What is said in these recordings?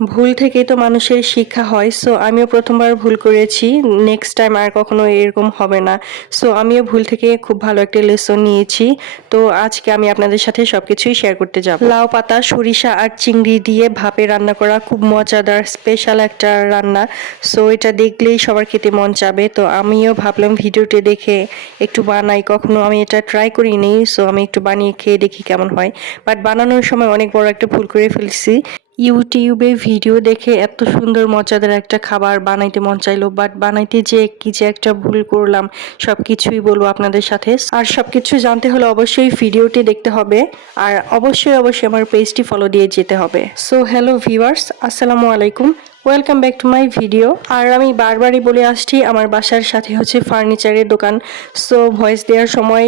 ভুল থেকেই তো মানুষের শিক্ষা হয়। সো আমিও প্রথমবার ভুল করেছি, নেক্সট টাইম আর কখনো এরকম হবে না। সো আমিও ভুল থেকে খুব ভালো একটা লেসন নিয়েছি। তো আজকে আমি আপনাদের সাথে সবকিছুই শেয়ার করতে যাব। লাউ পাতা, সরিষা আর চিংড়ি দিয়ে ভাপে রান্না করা খুব মজাদার স্পেশাল একটা রান্না। সো এটা দেখলেই সবার খেতে মন চাবে। তো আমিও ভাবলাম ভিডিওটি দেখে একটু বানাই, কখনো আমি এটা ট্রাই করিনি। সো আমি একটু বানিয়ে খেয়ে দেখি কেমন হয়। বাট বানানোর সময় অনেক বড় একটা ভুল করে ফেলছি। ইউটিউবে ভিডিও দেখে এত সুন্দর মজাদার একটা খাবার বানাইতে মন চাইলো, বাট বানাইতে যে কি যে একটা ভুল করলাম, সবকিছুই বলবো আপনাদের সাথে। আর সবকিছু জানতে হলে অবশ্যই ভিডিওটি দেখতে হবে, আর অবশ্যই আমার পেজটি ফলো দিয়ে যেতে হবে। সো হ্যালো ভিউয়ার্স, আসসালামু আলাইকুম, welcome back to my video. আর আমি বারবারই বলে আসছি আমার বাসার সাথে হচ্ছে ফার্নিচারের দোকান। সো ভয়েস দেওয়ার সময়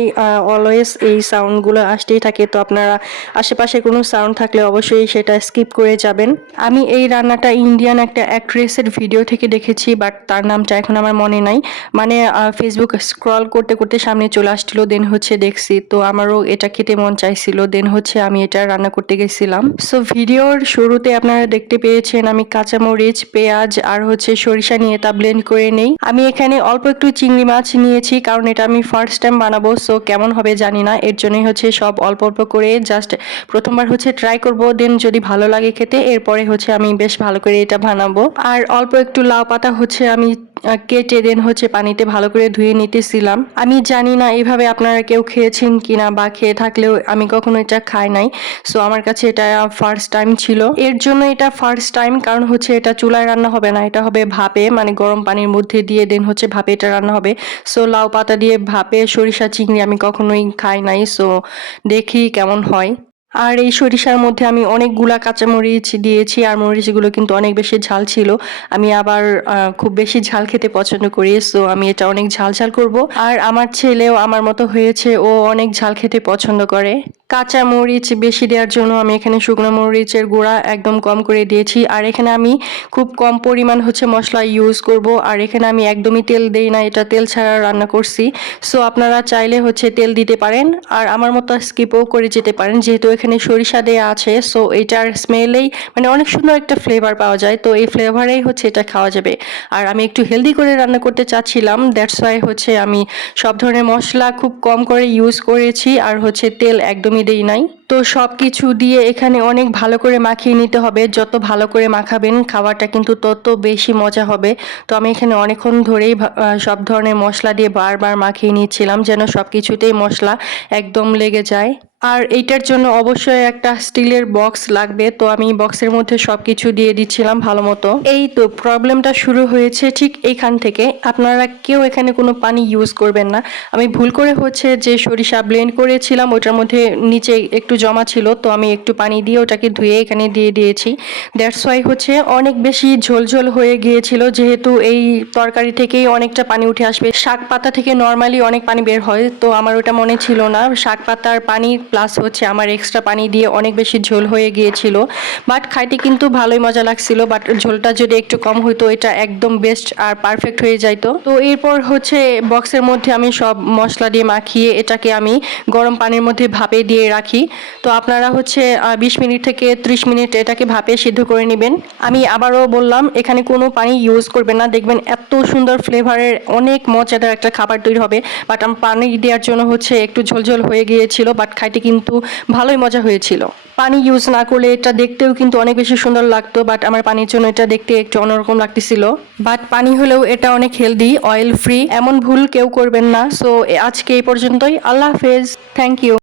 অলওয়েজ এই সাউন্ডগুলো আসতেই থাকে। তো আপনারা আশেপাশে কোনো সাউন্ড থাকলে অবশ্যই সেটা স্কিপ করে যাবেন। আমি এই রান্নাটা ইন্ডিয়ান একটা অ্যাক্ট্রেসের ভিডিও থেকে দেখেছি, বাট তার নামটা এখন আমার মনে নাই। মানে ফেসবুক স্ক্রল করতে করতে সামনে চলে আসছিল, দেন হচ্ছে দেখছি, তো আমারও এটা খেতে মন চাইছিল, দেন হচ্ছে আমি এটা রান্না করতে গেছিলাম। সো ভিডিওর শুরুতে আপনারা দেখতে পেয়েছেন আমি কাঁচামরিচ, পেঁয়াজ আর হচ্ছে সরিষা নিয়ে তা ব্লেন্ড করে নেই। আমি এখানে অল্প একটু চিংড়ি মাছ নিয়েছি, কারণ এটা আমি ফার্স্ট টাইম বানাবো। সো কেমন হবে জানি না, এর জন্যই হচ্ছে সব অল্প অল্প করে জাস্ট প্রথমবার হচ্ছে ট্রাই করব, দেন যদি ভালো লাগে খেতে এরপরে হচ্ছে আমি বেশ ভালো করে এটা বানাবো। আর অল্প একটু লাউ পাতা হচ্ছে আমি কেটে দেন হচ্ছে পানিতে ভালো করে ধুয়ে নিতেছিলাম। আমি জানি না এইভাবে আপনারা কেউ খেয়েছেন কিনা, বা খেয়ে থাকলেও আমি কখনো এটা খাই নাই। সো আমার কাছে এটা ফার্স্ট টাইম ছিল, এর জন্য এটা ফার্স্ট টাইম। কারণ হচ্ছে এটা চুলায় রান্না হবে না, এটা হবে ভাপে, মানে গরম পানির মধ্যে দিয়ে দেন হচ্ছে ভাপে এটা রান্না হবে। সো লাউ পাতা দিয়ে ভাপে সরিষা চিংড়ি আমি কখনোই খাই নাই। সো দেখি কেমন হয়। আর এই সরিষার মধ্যে আমি অনেকগুলা কাঁচামরিচ দিয়েছি, আর মরিচগুলো কিন্তু অনেক বেশি ঝাল ছিল। আমি আবার খুব বেশি ঝাল খেতে পছন্দ করি, সো আমি এটা অনেক ঝাল ঝাল করব। আর আমার ছেলেও আমার মতো হয়েছে, ও অনেক ঝাল খেতে পছন্দ করে। কাঁচা মরিচ বেশি দেওয়ার জন্য আমি এখানে শুকনো মরিচের গুঁড়া একদম কম করে দিয়েছি। আর এখানে আমি খুব কম পরিমাণ হচ্ছে মশলা ইউজ করব। আর এখানে আমি একদমই তেল দেই না, এটা তেল ছাড়া রান্না করছি। সো আপনারা চাইলে হচ্ছে তেল দিতে পারেন, আর আমার মতো স্কিপও করে যেতে পারেন, যেহেতু এখানে সরিষা দেয়া আছে। সো এটার স্মেলেই মানে অনেক সুন্দর একটা ফ্লেভার পাওয়া যায়, তো এই ফ্লেভারেই হচ্ছে এটা খাওয়া যাবে। আর আমি একটু হেলদি করে রান্না করতে চাচ্ছিলাম, দ্যাটস ওয়াই হচ্ছে আমি সব ধরনের মশলা খুব কম করে ইউজ করেছি, আর হচ্ছে তেল একদমই দেই নাই। তো সব কিছু দিয়ে এখানে অনেক ভালো করে মাখিয়ে নিতে হবে। যত ভালো করে মাখাবেন খাবারটা কিন্তু তত বেশি মজা হবে। তো আমি এখানে অনেকক্ষণ ধরেই সব ধরনের মশলা দিয়ে বারবার মাখিয়ে নিচ্ছিলাম, যেন সব কিছুতেই মশলা একদম লেগে যায়। আর এইটার জন্য অবশ্যই একটা স্টিলের বক্স লাগবে, তো আমি বক্সের মধ্যে সব কিছু দিয়ে দিচ্ছিলাম ভালো মতো। এই তো প্রবলেমটা শুরু হয়েছে ঠিক এইখান থেকে। আপনারা কেউ এখানে কোনো পানি ইউজ করবেন না। আমি ভুল করে হচ্ছে যে সরিষা ব্লেন্ড করেছিলাম ওটার মধ্যে নিচে একটু জমা ছিল, তো আমি একটু পানি দিয়ে ওটাকে ধুয়ে এখানে দিয়ে দিয়েছি। দ্যাটস ওয়াই হচ্ছে অনেক বেশি ঝোলঝোল হয়ে গিয়েছিল, যেহেতু এই তরকারি থেকেই অনেকটা পানি উঠে আসবে। শাক পাতা থেকে নর্মালি অনেক পানি বের হয়, তো আমার ওটা মনে ছিল না। শাক পাতার পানি প্লাস হচ্ছে আমার এক্সট্রা পানি দিয়ে অনেক বেশি ঝোল হয়ে গিয়েছিল। বাট খাইতে কিন্তু ভালোই মজা লাগছিল, বাট ঝোলটা যদি একটু কম হইতো এটা একদম বেস্ট আর পারফেক্ট হয়ে যাইতো। তো এরপর হচ্ছে বক্সের মধ্যে আমি সব মশলা দিয়ে মাখিয়ে এটাকে আমি গরম পানির মধ্যে ভাপে দিয়ে রাখি। তো আপনারা হচ্ছে 20 মিনিট থেকে 30 মিনিট এটাকে ভাপে সিদ্ধ করে নেবেন। আমি আবারও বললাম এখানে কোনো পানি ইউজ করবেন না, দেখবেন এত সুন্দর ফ্লেভারের অনেক মজাদার একটা খাবার তৈরি হবে। বাট আমি পানি দেওয়ার জন্য হচ্ছে একটু ঝোলঝোল হয়ে গিয়েছিল, বাট খাইতে কিন্তু ভালোই মজা হয়েছিল। পানি ইউজ না করলে এটা দেখতেও কিন্তু অনেক বেশি সুন্দর লাগতো, বাট আমার পানির জন্য এটা দেখতে একটু অন্যরকম লাগতেছিল। বাট পানি হলেও এটা অনেক হেলদি, অয়েল ফ্রি, এমন ভুল কেউ করবেন না। সো আজকে এই পর্যন্তই, আল্লাহ হাফেজ, থ্যাংক ইউ।